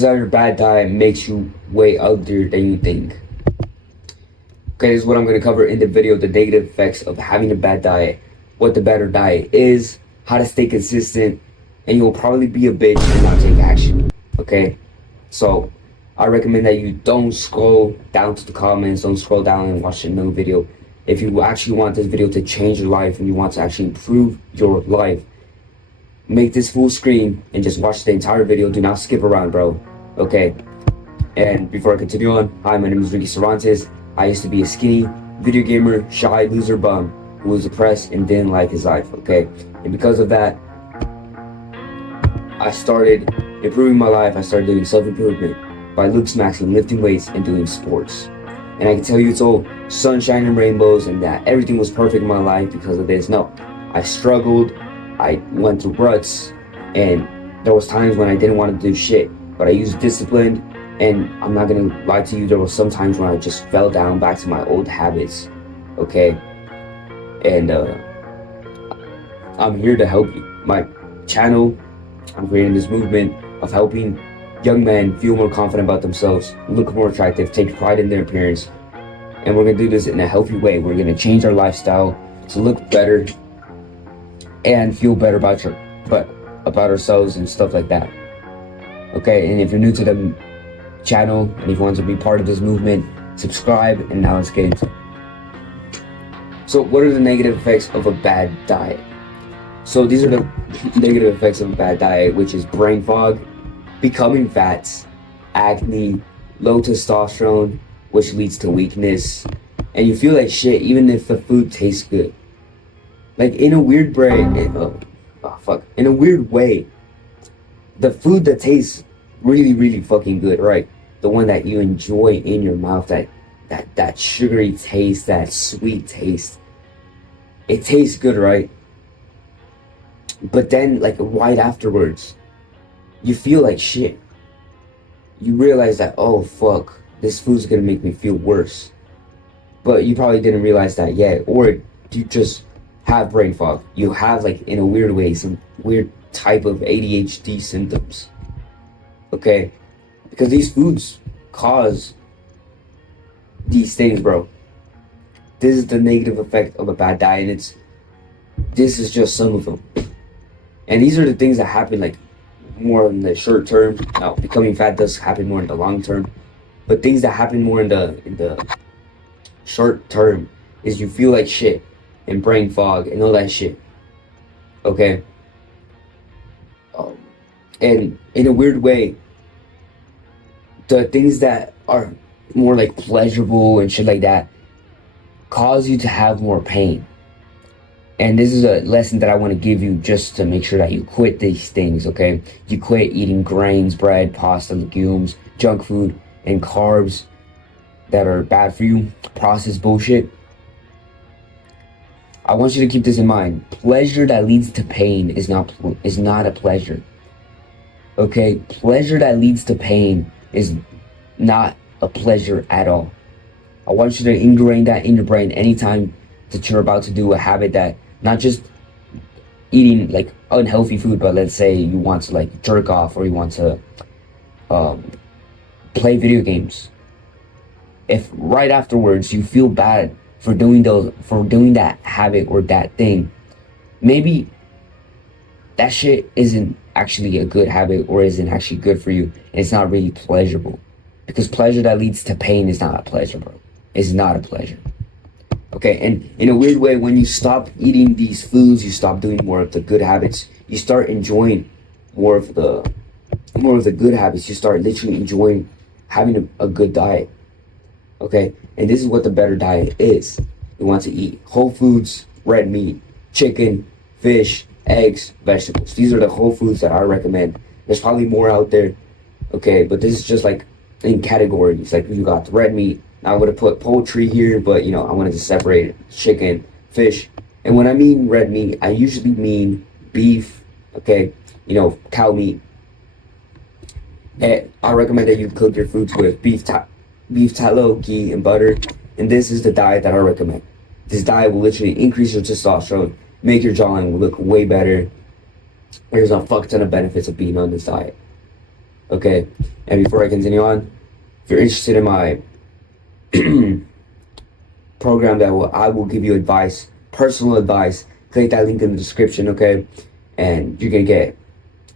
Chances are your bad diet makes you way uglier than you think. Okay, this is what I'm going to cover in the video: the negative effects of having a bad diet, what the better diet is, how to stay consistent, and you'll probably be a bitch and not take action. Okay, so I recommend that you don't scroll down to the comments, don't scroll down and watch another video. If you actually want this video to change your life and you want to actually improve your life, make this full screen and just watch the entire video. Do not skip around, bro. Okay, and before I continue on, hi, my name is Ricky Cervantes. I used to be a skinny, video gamer, shy, loser bum who was depressed and didn't like his life, okay? And because of that, I started improving my life. I started doing self-improvement by looks maxing, lifting weights, and doing sports. And I can tell you it's all sunshine and rainbows and that everything was perfect in my life because of this. No, I struggled, I went through ruts, and there was times when I didn't want to do shit, but I used discipline. And I'm not gonna lie to you, there were some times when I just fell down back to my old habits, okay? And I'm here to help you. My channel, I'm creating this movement of helping young men feel more confident about themselves, look more attractive, take pride in their appearance. And we're gonna do this in a healthy way. We're gonna change our lifestyle to look better and feel better about ourselves and stuff like that. Okay, and if you're new to the channel and if you want to be part of this movement, subscribe. And now let's get into it. So what are the negative effects of a bad diet? So these are the negative effects of a bad diet, which is brain fog, becoming fat, acne, low testosterone, which leads to weakness, and you feel like shit even if the food tastes good. Like in a weird in a weird way, the food that tastes really fucking good, right? The one that you enjoy in your mouth, that sugary taste, that sweet taste. It tastes good, right? But then, like right afterwards, you feel like shit. You realize that, oh fuck, this food's gonna make me feel worse. But you probably didn't realize that yet, or you just have brain fog. You have, like, in a weird way, some weird type of ADHD symptoms. Okay, because these foods cause these things, bro. This is the negative effect of a bad diet, and this is just some of them. And these are the things that happen, like, more in the short term. Now, becoming fat does happen more in the long term, but things that happen more in the short term is you feel like shit and brain fog and all that shit. Okay. And in a weird way, the things that are more like pleasurable and shit like that cause you to have more pain. And this is a lesson that I want to give you just to make sure that you quit these things, okay? You quit eating grains, bread, pasta, legumes, junk food, and carbs that are bad for you, processed bullshit. I want you to keep this in mind. Pleasure that leads to pain is not a pleasure. Okay, pleasure that leads to pain is not a pleasure at all. I want you to ingrain that in your brain anytime that you're about to do a habit that, not just eating like unhealthy food, but let's say you want to like jerk off or you want to play video games. If right afterwards you feel bad for doing that habit or that thing, maybe that shit isn't actually a good habit or isn't actually good for you, and it's not really pleasurable. Because pleasure that leads to pain is not a pleasure, bro. It's not a pleasure. Okay, and in a weird way, when you stop eating these foods, you stop doing more of the good habits, you start enjoying more of the good habits. You start literally enjoying having a good diet. Okay, and this is what the better diet is. You want to eat whole foods, red meat, chicken, fish, eggs, vegetables. These are the whole foods that I recommend. There's probably more out there, okay, but this is just like in categories. Like you got the red meat. Now I'm gonna put poultry here, but you know, I wanted to separate it. Chicken, fish, and when I mean red meat, I usually mean beef, okay, you know, cow meat. And I recommend that you cook your foods with beef tallow, ghee, and butter. And this is the diet that I recommend. This diet will literally increase your testosterone, make your jawline look way better. There's a fuck ton of benefits of being on this diet. Okay, and before I continue on, if you're interested in my program I will give you advice, personal advice, click that link in the description, okay? And you're gonna get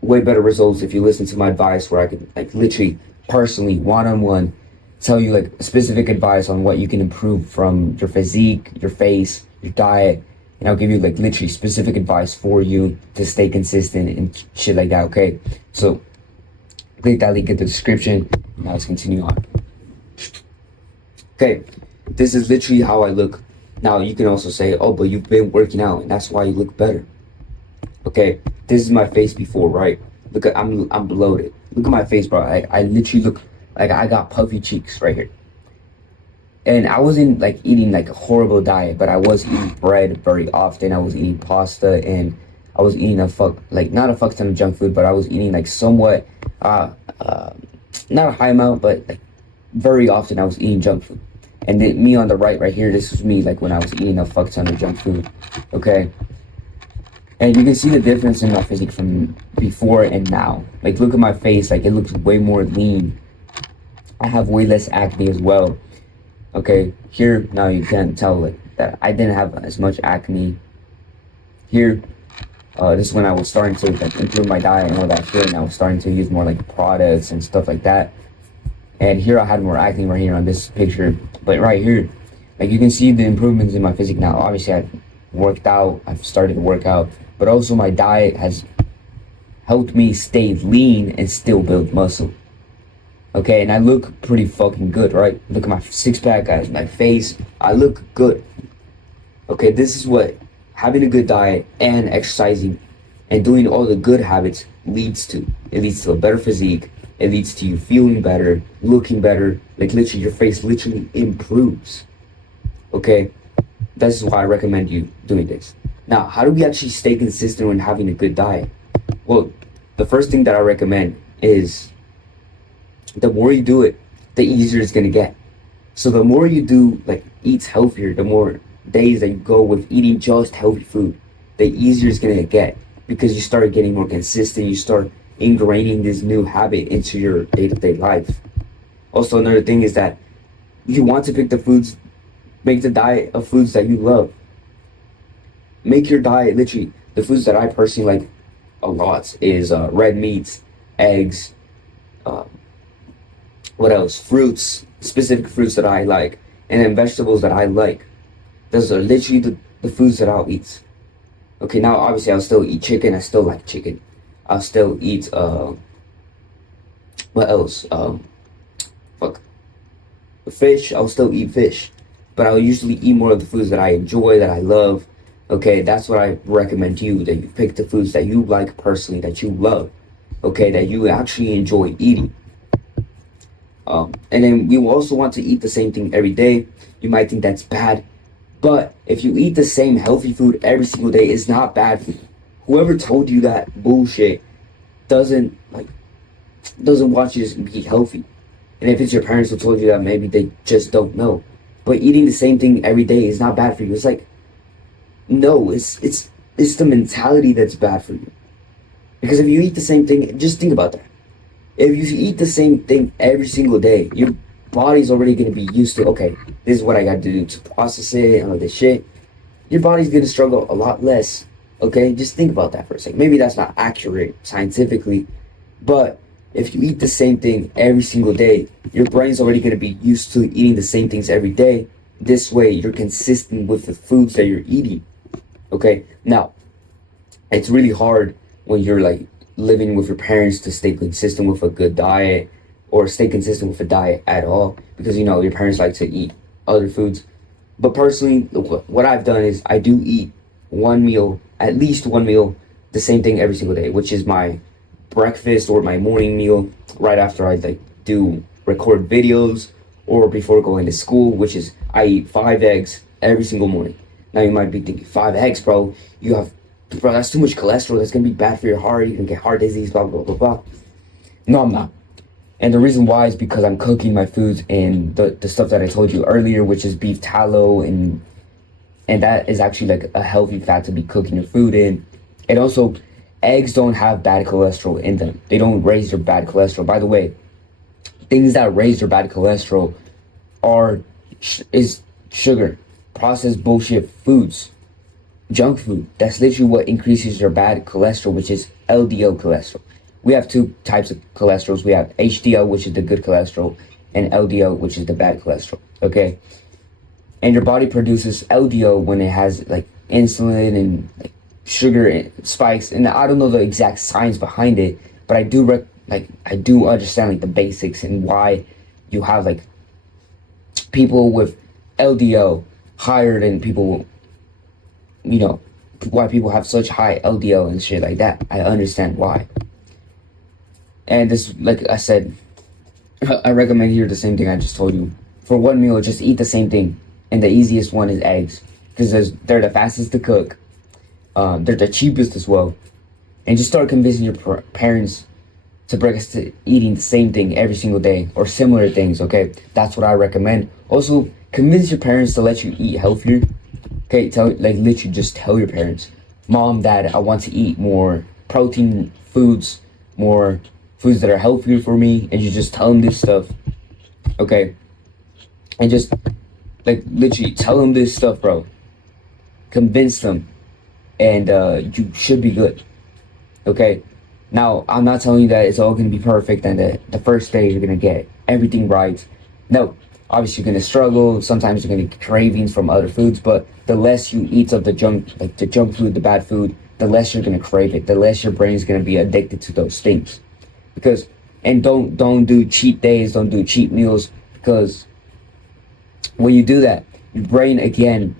way better results if you listen to my advice, where I can like literally personally one-on-one tell you like specific advice on what you can improve from your physique, your face, your diet, and I'll give you like literally specific advice for you to stay consistent and shit like that, okay? So click that link in the description. Now let's continue on. Okay, this is literally how I look. Now you can also say, oh, but you've been working out and that's why you look better. Okay, this is my face before, right? Look at, I'm bloated. Look at my face, bro. I literally look like I got puffy cheeks right here. And I wasn't like eating like a horrible diet, but I was eating bread very often. I was eating pasta, and I was eating not a fuck ton of junk food, but I was eating like somewhat, not a high amount, but like very often I was eating junk food. And then me on the right here, this was me like when I was eating a fuck ton of junk food, okay? And you can see the difference in my physique from before and now. Like, look at my face, like it looks way more lean. I have way less acne as well. Okay, here, now you can't tell like that I didn't have as much acne. Here, this is when I was starting to like improve my diet and all that shit, and I was starting to use more like products and stuff like that. And here I had more acne right here on this picture. But right here, like you can see the improvements in my physique now. Obviously I've worked out, I've started to work out, but also my diet has helped me stay lean and still build muscle. Okay, and I look pretty fucking good, right? Look at my six pack, my face, I look good. Okay, this is what having a good diet and exercising and doing all the good habits leads to. It leads to a better physique. It leads to you feeling better, looking better, like literally your face literally improves. Okay, this is why I recommend you doing this. Now, how do we actually stay consistent when having a good diet? Well, the first thing that I recommend is the more you do it, the easier it's gonna get. So the more you do, like eat healthier, the more days that you go with eating just healthy food, the easier it's gonna get, because you start getting more consistent, you start ingraining this new habit into your day-to-day life. Also, another thing is that you want to pick the foods, make the diet of foods that you love. Make your diet literally, the foods that I personally like a lot is red meats, eggs, what else? Fruits, specific fruits that I like, and then vegetables that I like. Those are literally the foods that I'll eat. Okay, now obviously I'll still eat chicken. I still like chicken. I'll still eat, what else? Fish. I'll still eat fish. But I'll usually eat more of the foods that I enjoy, that I love. Okay, that's what I recommend to you, that you pick the foods that you like personally, that you love. Okay, that you actually enjoy eating. And then you also want to eat the same thing every day. You might think that's bad, but if you eat the same healthy food every single day, it's not bad for you. Whoever told you that bullshit doesn't want you to be healthy. And if it's your parents who told you that, maybe they just don't know. But eating the same thing every day is not bad for you. It's like, no, it's the mentality that's bad for you. Because if you eat the same thing, just think about that. If you eat the same thing every single day, your body's already going to be used to, okay, this is what I got to do to process it and all this shit. Your body's going to struggle a lot less. Okay, just think about that for a second. Maybe that's not accurate scientifically, but if you eat the same thing every single day, your brain's already going to be used to eating the same things every day. This way, you're consistent with the foods that you're eating. Okay, now, it's really hard when you're like living with your parents to stay consistent with a good diet, or stay consistent with a diet at all, because you know your parents like to eat other foods. But personally, what I've done is I do eat at least one meal, the same thing every single day, which is my breakfast or my morning meal right after I like do record videos, or before going to school, which is I eat 5 eggs every single morning. Now you might be thinking, 5 eggs, bro, that's too much cholesterol, that's gonna be bad for your heart, you're gonna get heart disease, blah blah blah blah. No, I'm not. And the reason why is because I'm cooking my foods in the stuff that I told you earlier, which is beef tallow, and that is actually like a healthy fat to be cooking your food in. And also eggs don't have bad cholesterol in them. They don't raise your bad cholesterol. By the way, things that raise your bad cholesterol is sugar, processed bullshit foods, junk food. That's literally what increases your bad cholesterol, which is LDL cholesterol. We have two types of cholesterols. We have HDL, which is the good cholesterol, and LDL, which is the bad cholesterol. Okay, and your body produces LDL when it has like insulin and like sugar spikes. And I don't know the exact science behind it, but I do I do understand like the basics and why you have like people with LDL higher than people, you know, why people have such high LDL and shit like that. I understand why. And this, like I said, I recommend here the same thing I just told you. For one meal, just eat the same thing. And the easiest one is eggs. Because they're the fastest to cook. They're the cheapest as well. And just start convincing your parents to bring us to eating the same thing every single day. Or similar things, okay? That's what I recommend. Also, convince your parents to let you eat healthier. Okay, literally just tell your parents. Mom, Dad, I want to eat more protein foods. More foods that are healthier for me, and you just tell them this stuff, okay? And just like literally tell them this stuff, bro. Convince them, and you should be good, okay? Now, I'm not telling you that it's all gonna be perfect and that the first day you're gonna get everything right. No, obviously you're gonna struggle. Sometimes you're gonna get cravings from other foods, but the less you eat of the junk food, the bad food, the less you're gonna crave it. The less your brain's gonna be addicted to those things. Because, and don't do cheat days, don't do cheat meals, because when you do that, your brain again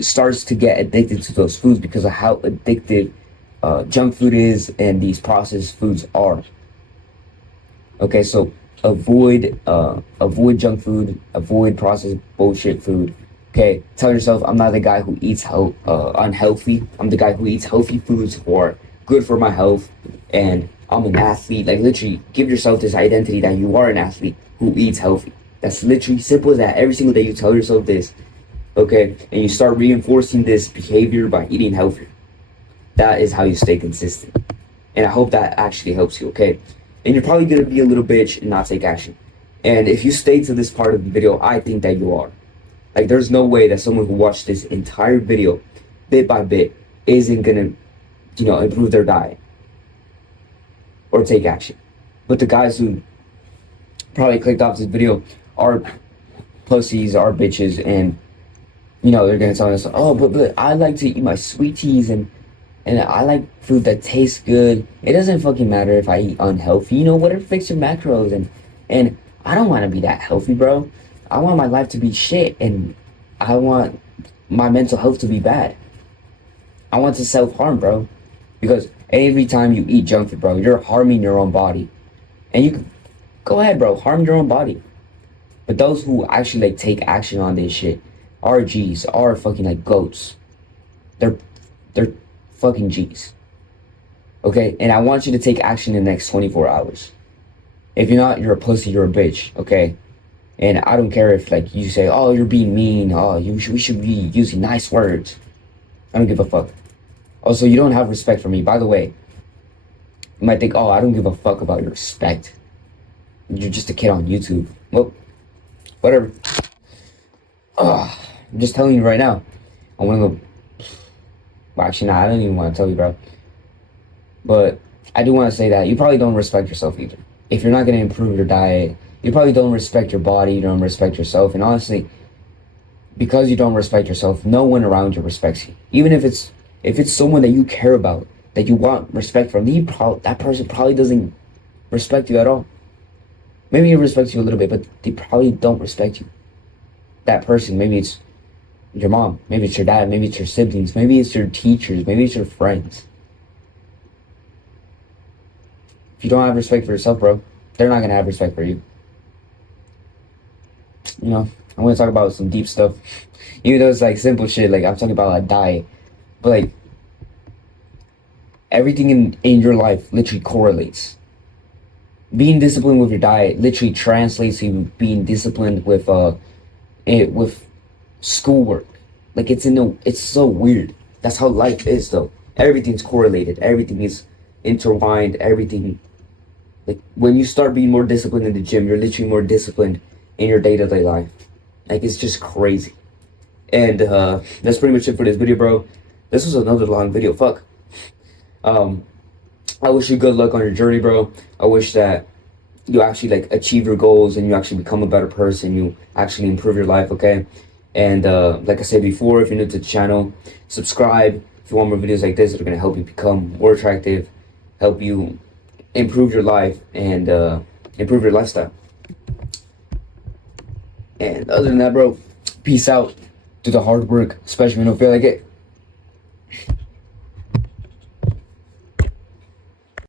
starts to get addicted to those foods because of how addictive junk food is and these processed foods are. Okay, so avoid junk food, avoid processed bullshit food. Okay, tell yourself, I'm not the guy who eats unhealthy. I'm the guy who eats healthy foods who are good for my health, and I'm an athlete. Like literally, give yourself this identity that you are an athlete who eats healthy. That's literally simple as that. Every single day you tell yourself this, okay? And you start reinforcing this behavior by eating healthier. That is how you stay consistent. And I hope that actually helps you, okay? And you're probably gonna be a little bitch and not take action. And if you stay to this part of the video, I think that you are. Like there's no way that someone who watched this entire video, bit by bit, isn't gonna, improve their diet or take action. But the guys who probably clicked off this video are pussies, are bitches, and they're gonna tell us, oh, but I like to eat my sweeties and I like food that tastes good. It doesn't fucking matter if I eat unhealthy. Whatever fix your macros, and I don't want to be that healthy, bro. I want my life to be shit, and I want my mental health to be bad. I want to self-harm, bro. Because every time you eat junk food, bro, you're harming your own body. And you can go ahead, bro, harm your own body. But those who actually take action on this shit are G's, are fucking goats. They're fucking G's. Okay? And I want you to take action in the next 24 hours. If you're not, you're a pussy, you're a bitch, okay? And I don't care if you say, oh, you're being mean, oh, we should be using nice words. I don't give a fuck. Also, you don't have respect for me. By the way, you might think, oh, I don't give a fuck about your respect. You're just a kid on YouTube. Well, whatever. I'm just telling you right now. I want to go. Well, actually, nah, I don't even want to tell you, bro. But I do want to say that you probably don't respect yourself either. If you're not going to improve your diet, you probably don't respect your body, you don't respect yourself. And honestly, because you don't respect yourself, no one around you respects you. Even if it's someone that you care about, that you want respect from, that person probably doesn't respect you at all. Maybe he respects you a little bit, but they probably don't respect you. That person, maybe it's your mom, maybe it's your dad, maybe it's your siblings, maybe it's your teachers, maybe it's your friends. If you don't have respect for yourself, bro, they're not gonna have respect for you. I'm gonna talk about some deep stuff. Even though it's simple shit, I'm talking about a diet. But everything in your life literally correlates. Being disciplined with your diet literally translates to being disciplined with schoolwork. It's so weird. That's how life is, though. Everything's correlated. Everything is intertwined, everything. Like when you start being more disciplined in the gym, you're literally more disciplined in your day-to-day life. Like it's just crazy. And that's pretty much it for this video, bro. This was another long video. Fuck. I wish you good luck on your journey, bro. I wish that you actually like achieve your goals and you actually become a better person. You actually improve your life, okay? And like I said before, if you're new to the channel, subscribe if you want more videos like this that are gonna help you become more attractive, help you improve your life and improve your lifestyle. And other than that, bro, peace out. Do the hard work, especially when you don't feel like it.